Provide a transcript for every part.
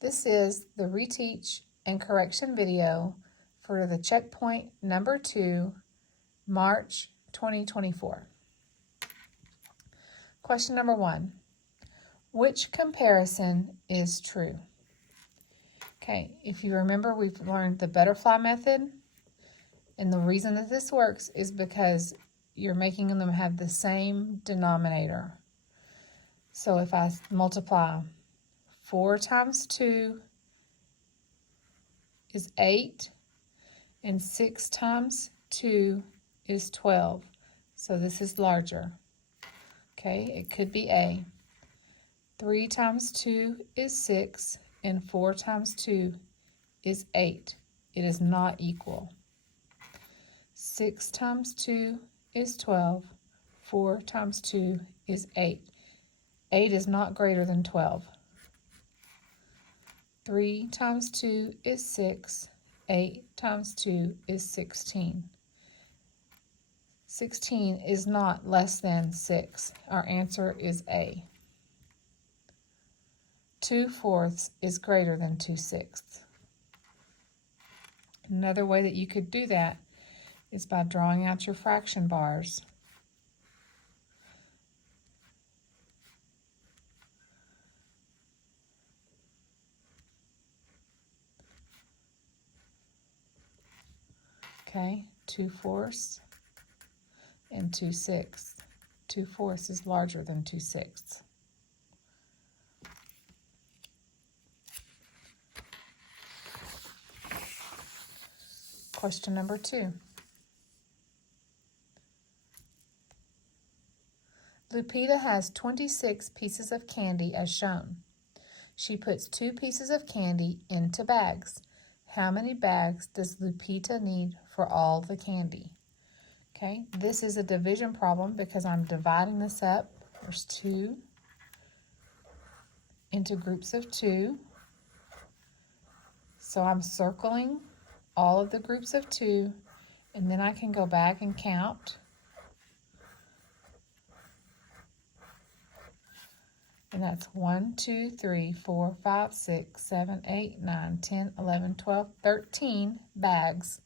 This is the reteach and correction video for the checkpoint number 2, March 2024. Question number 1. Which comparison is true? Okay, if you remember, we've learned the butterfly method, and the reason that this works is because you're making them have the same denominator. So if I multiply 4 times 2 is 8, and 6 times 2 is 12. So this is larger. Okay, it could be A. 3 times 2 is 6, and 4 times 2 is 8. It is not equal. 6 times 2 is 12. 4 times 2 is 8. 8 is not greater than 12. 3 times 2 is 6. 8 times 2 is 16. 16 is not less than 6. Our answer is A. 2/4 is greater than 2/6. Another way that you could do that is by drawing out your fraction bars. Okay, 2/4 and 2/6. 2/4 is larger than 2/6. Question number 2. Lupita has 26 pieces of candy as shown. She puts 2 pieces of candy into bags. How many bags does Lupita need for all the candy? Okay, this is a division problem because I'm dividing this up. There's 2 into groups of 2. So I'm circling all of the groups of 2, and then I can go back and count. And that's 1, 2, 3, 4, 5, 6, 7, 8, 9, 10, 11, 12, 13 bags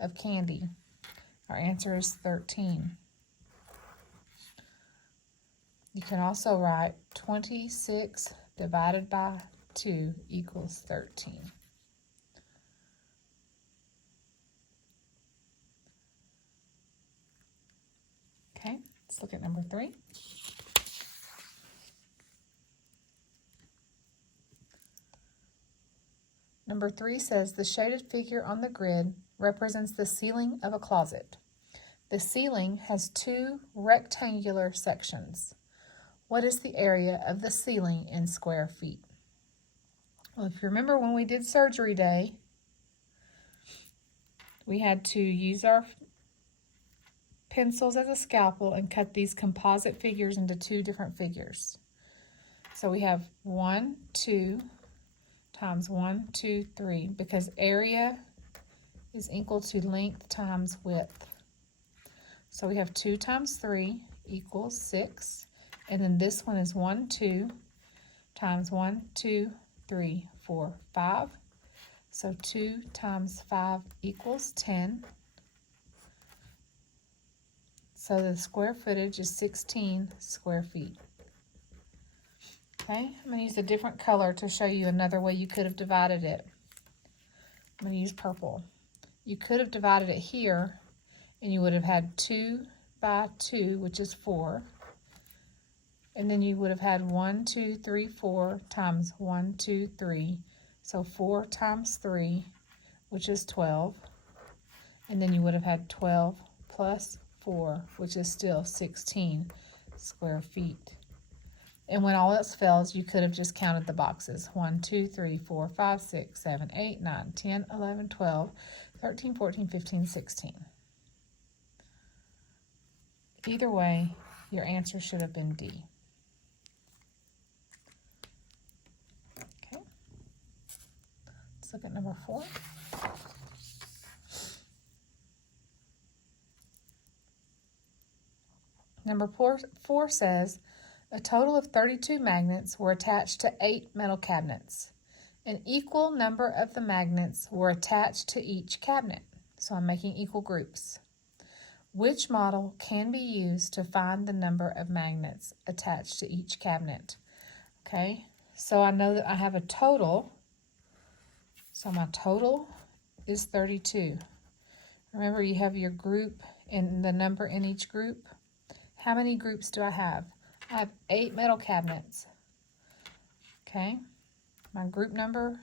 of candy. Our answer is 13. You can also write 26 divided by 2 equals 13. Okay, let's look at number 3. Number 3 says the shaded figure on the grid represents the ceiling of a closet. The ceiling has 2 rectangular sections. What is the area of the ceiling in square feet? Well, if you remember when we did surgery day, we had to use our pencils as a scalpel and cut these composite figures into 2 different figures. So we have 1, 2 times 1, 2, 3, because area is equal to length times width. So we have 2 times 3 equals 6, and then this one is 1, 2 times 1, 2, 3, 4, 5. So 2 times 5 equals 10. So the square footage is 16 square feet. Okay, I'm going to use a different color to show you another way you could have divided it. I'm going to use purple. You could have divided it here, and you would have had 2 by 2, which is 4. And then you would have had 1, 2, 3, 4 times 1, 2, 3. So 4 times 3, which is 12. And then you would have had 12 plus 4, which is still 16 square feet. And when all else fails, you could have just counted the boxes. 1, 2, 3, 4, 5, 6, 7, 8, 9, 10, 11, 12, 13, 14, 15, 16. Either way, your answer should have been D. Okay. Let's look at number 4. Number 4 says, a total of 32 magnets were attached to 8 metal cabinets. An equal number of the magnets were attached to each cabinet. So I'm making equal groups. Which model can be used to find the number of magnets attached to each cabinet? Okay, so I know that I have a total. So my total is 32. Remember, you have your group and the number in each group. How many groups do I have? I have 8 metal cabinets. Okay, my group number,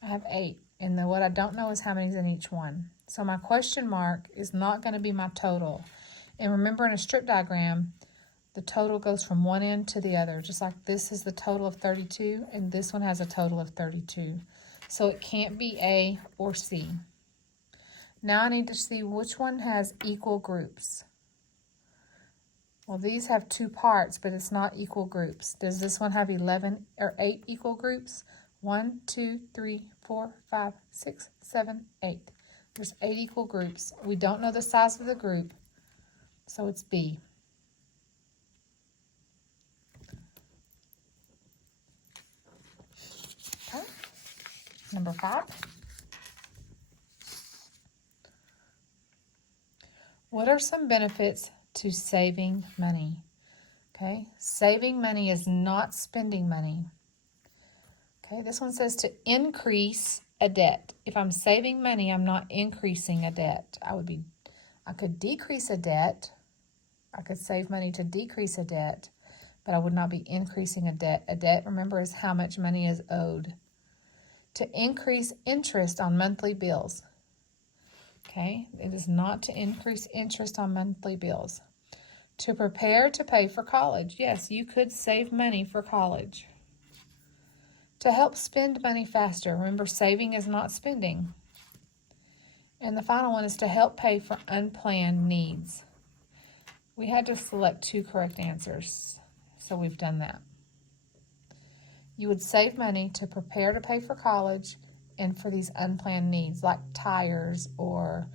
I have 8. And then what I don't know is how many is in each one. So my question mark is not going to be my total. And remember, in a strip diagram, the total goes from one end to the other. Just like this is the total of 32, and this one has a total of 32. So it can't be A or C. Now I need to see which one has equal groups. Well, these have 2 parts, but it's not equal groups. Does this one have 11 or 8 equal groups? 1, 2, 3, 4, 5, 6, 7, 8. There's 8 equal groups. We don't know the size of the group, so it's B. Okay. Number 5. What are some benefits to saving money? Okay, saving money is not spending money. Okay, this one says to increase a debt. If I'm saving money, I'm not increasing a debt. I could decrease a debt. I could save money to decrease a debt, but I would not be increasing a debt. A debt, remember, is how much money is owed. To increase interest on monthly bills. Okay, it is not to increase interest on monthly bills. To prepare to pay for college. Yes, you could save money for college. To help spend money faster. Remember, saving is not spending. And the final one is to help pay for unplanned needs. We had to select 2 correct answers, so we've done that. You would save money to prepare to pay for college and for these unplanned needs like tires or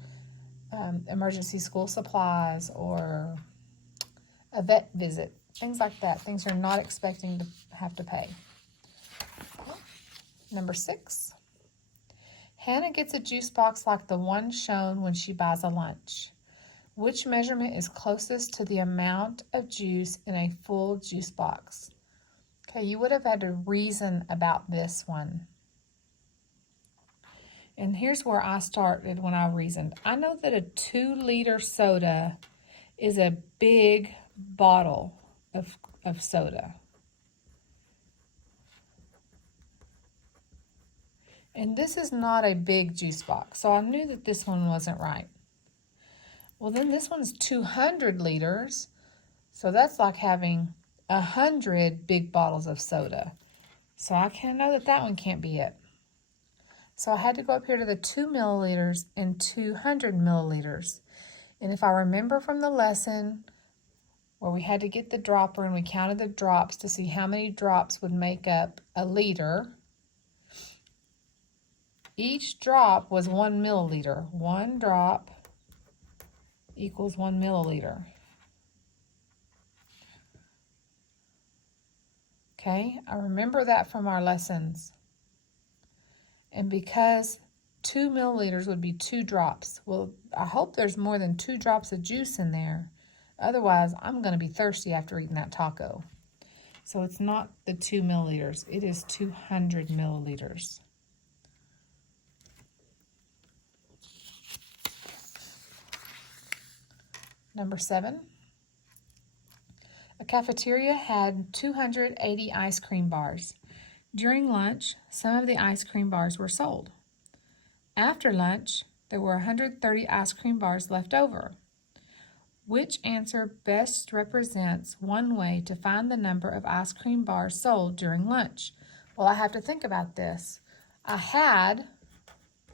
emergency school supplies or a vet visit, things like that, things you're not expecting to have to pay. Number 6. Hannah gets a juice box like the one shown when she buys a lunch. Which measurement is closest to the amount of juice in a full juice box? Okay, you would have had to reason about this one. And here's where I started when I reasoned. I know that a 2-liter soda is a big bottle of soda. And this is not a big juice box, so I knew that this one wasn't right. Well, then this one's 200 liters, so that's like having 100 big bottles of soda. So I can know that that one can't be it. So I had to go up here to the 2 milliliters and 200 milliliters. And if I remember from the lesson where we had to get the dropper and we counted the drops to see how many drops would make up a liter, each drop was 1 milliliter. 1 drop equals 1 milliliter. Okay, I remember that from our lessons. And because 2 milliliters would be 2 drops, well, I hope there's more than 2 drops of juice in there. Otherwise, I'm going to be thirsty after eating that taco. So it's not the 2 milliliters. It is 200 milliliters. Number 7. A cafeteria had 280 ice cream bars. During lunch, some of the ice cream bars were sold. After lunch, there were 130 ice cream bars left over. Which answer best represents one way to find the number of ice cream bars sold during lunch? Well, I have to think about this.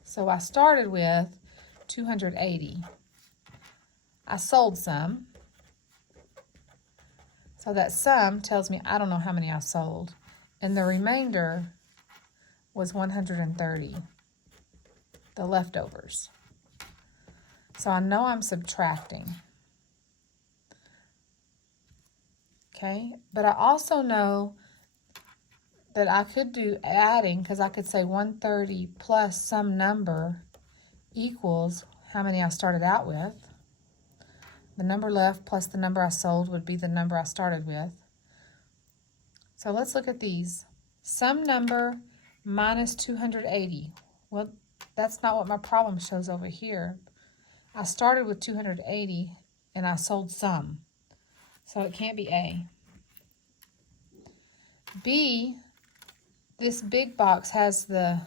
So I started with 280. I sold some. So that sum tells me I don't know how many I sold. And the remainder was 130, the leftovers. So I know I'm subtracting. Okay, but I also know that I could do adding, because I could say 130 plus some number equals how many I started out with. The number left plus the number I sold would be the number I started with. So let's look at these. Some number minus 280. Well, that's not what my problem shows over here. I started with 280 and I sold some. So it can't be A. B, this big box has the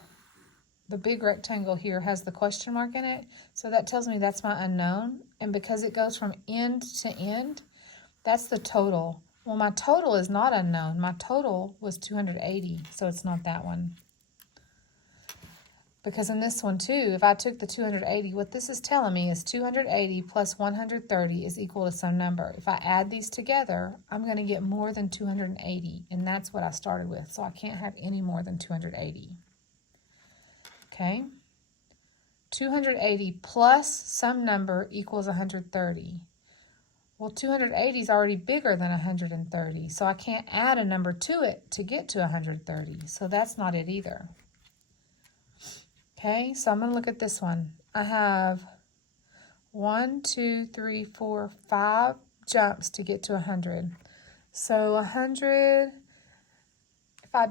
big rectangle here has the question mark in it. So that tells me that's my unknown. And because it goes from end to end, that's the total. Well, my total is not unknown. My total was 280, so it's not that one. Because in this one too, if I took the 280, what this is telling me is 280 plus 130 is equal to some number. If I add these together, I'm going to get more than 280, and that's what I started with. So I can't have any more than 280. Okay? 280 plus some number equals 130. Well, 280 is already bigger than 130, so I can't add a number to it to get to 130. So that's not it either. Okay, so I'm going to look at this one. I have 1, 2, 3, 4, 5 jumps to get to 100. So 100, if I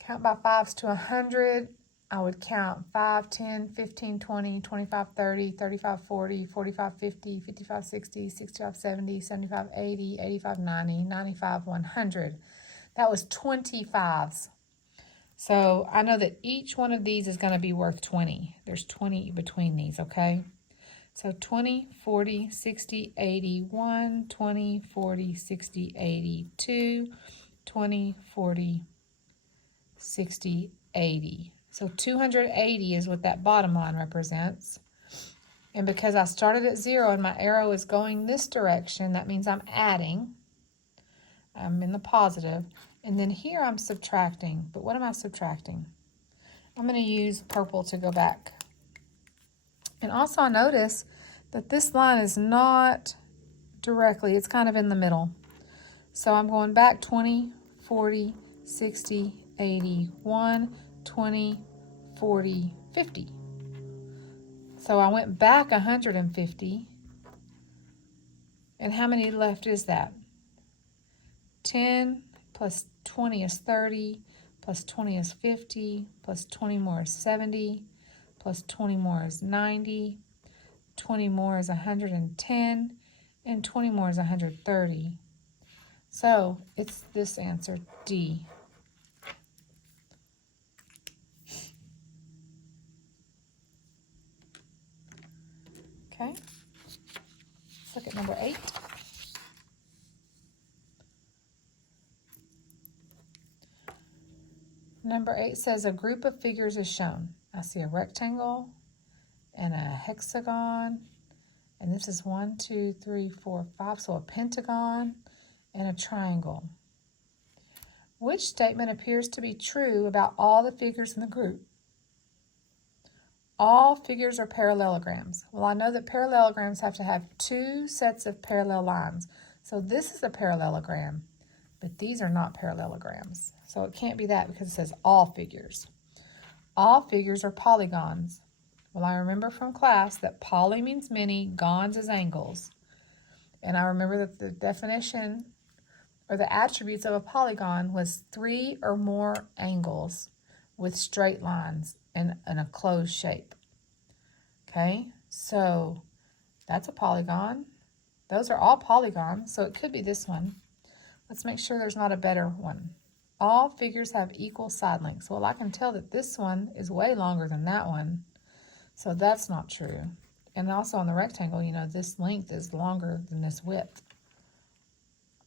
count by fives to 100, I would count 5, 10, 15, 20, 25, 30, 35, 40, 45, 50, 55, 60, 65, 70, 75, 80, 85, 90, 95, 100. That was 25s. So I know that each one of these is going to be worth 20. There's 20 between these, okay? So 20, 40, 60, 80, 1, 20, 40, 60, 80, 2, 20, 40, 60, 80. So 280 is what that bottom line represents. And because I started at 0 and my arrow is going this direction, that means I'm adding. I'm in the positive. And then here I'm subtracting. But what am I subtracting? I'm going to use purple to go back. And also I notice that this line is not directly. It's kind of in the middle. So I'm going back 20, 40, 60, 80, 1, 20, 40, 50. So I went back 150. And how many left is that? 10 plus 20 is 30, plus 20 is 50, plus 20 more is 70, plus 20 more is 90, 20 more is 110, and 20 more is 130. So it's this answer, D. Okay, let's look at number 8. Number 8 says a group of figures is shown. I see a rectangle and a hexagon, and this is 1, 2, 3, 4, 5, so a pentagon and a triangle. Which statement appears to be true about all the figures in the group? All figures are parallelograms. Well, I know that parallelograms have to have 2 sets of parallel lines. So this is a parallelogram, but these are not parallelograms. So it can't be that because it says all figures. All figures are polygons. Well, I remember from class that poly means many, gons is angles. And I remember that the definition or the attributes of a polygon was 3 or more angles with straight lines and a closed shape. Okay, so that's a polygon. Those are all polygons, so it could be this one. Let's make sure there's not a better one. All figures have equal side lengths. Well, I can tell that this one is way longer than that one, so that's not true. And also on the rectangle, you know, this length is longer than this width.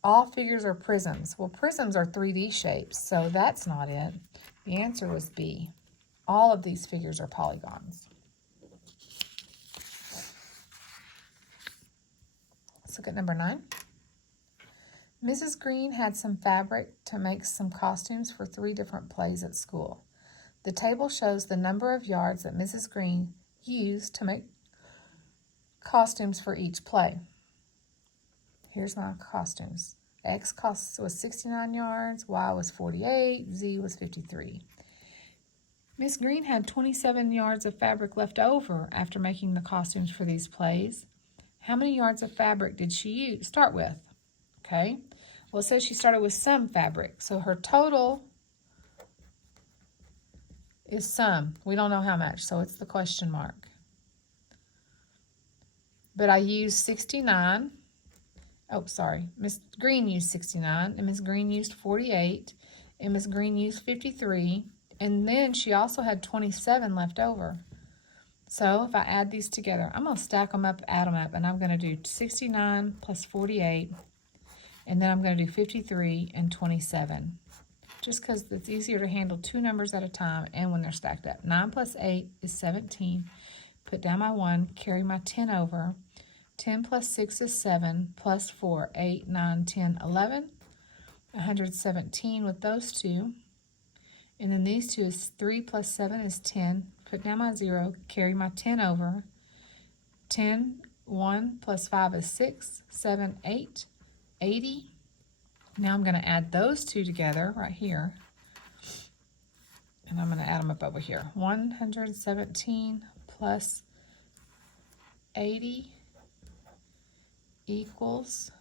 All figures are prisms. Well, prisms are 3D shapes, so that's not it. The answer was B. All of these figures are polygons. Let's look at number 9. Mrs. Green had some fabric to make some costumes for 3 different plays at school. The table shows the number of yards that Mrs. Green used to make costumes for each play. Here's my costumes. X was 69 yards, Y was 48, Z was 53. Miss Green had 27 yards of fabric left over after making the costumes for these plays. How many yards of fabric did she start with? Okay, well, it says she started with some fabric, so her total is some. We don't know how much, so it's the question mark. But I used 69. Oh, sorry. Miss Green used 69, and Miss Green used 48, and Miss Green used 53, and then she also had 27 left over. So if I add these together, I'm going to stack them up, add them up, and I'm going to do 69 plus 48, and then I'm going to do 53 and 27, just because it's easier to handle two numbers at a time and when they're stacked up. 9 plus 8 is 17. Put down my 1, carry my 10 over. 10 plus 6 is 7, plus 4, 8, 9, 10, 11. 117 with those two. And then these two is 3 plus 7 is 10. Put down my 0, carry my 10 over. 10, 1 plus 5 is 6, 7, 8, 80. Now I'm going to add those two together right here. And I'm going to add them up over here. 117 plus 80 equals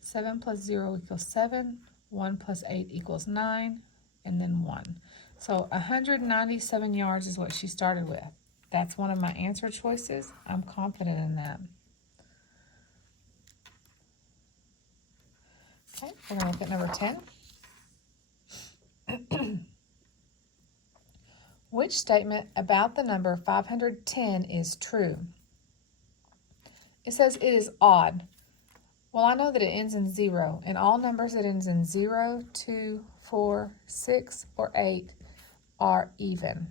7 plus 0 equals 7. 1 plus 8 equals 9. And then 1. So 197 yards is what she started with. That's one of my answer choices. I'm confident in that. Okay, we're going to look at number 10. Which statement about the number 510 is true? It says it is odd. Well, I know that it ends in 0, and all numbers that ends in 0, 2, 4, 6, or 8 are even.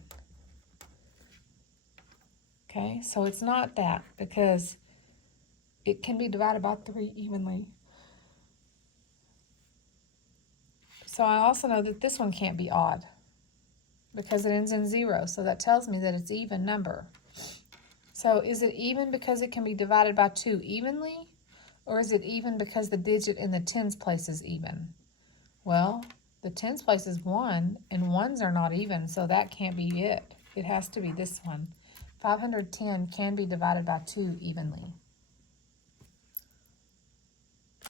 Okay, so it's not that, because it can be divided by 3 evenly. So I also know that this one can't be odd, because it ends in 0, so that tells me that it's even number. So is it even because it can be divided by 2 evenly, or is it even because the digit in the tens place is even? Well, the tens place is 1, and ones are not even, so that can't be it. It has to be this one. 510 can be divided by 2 evenly.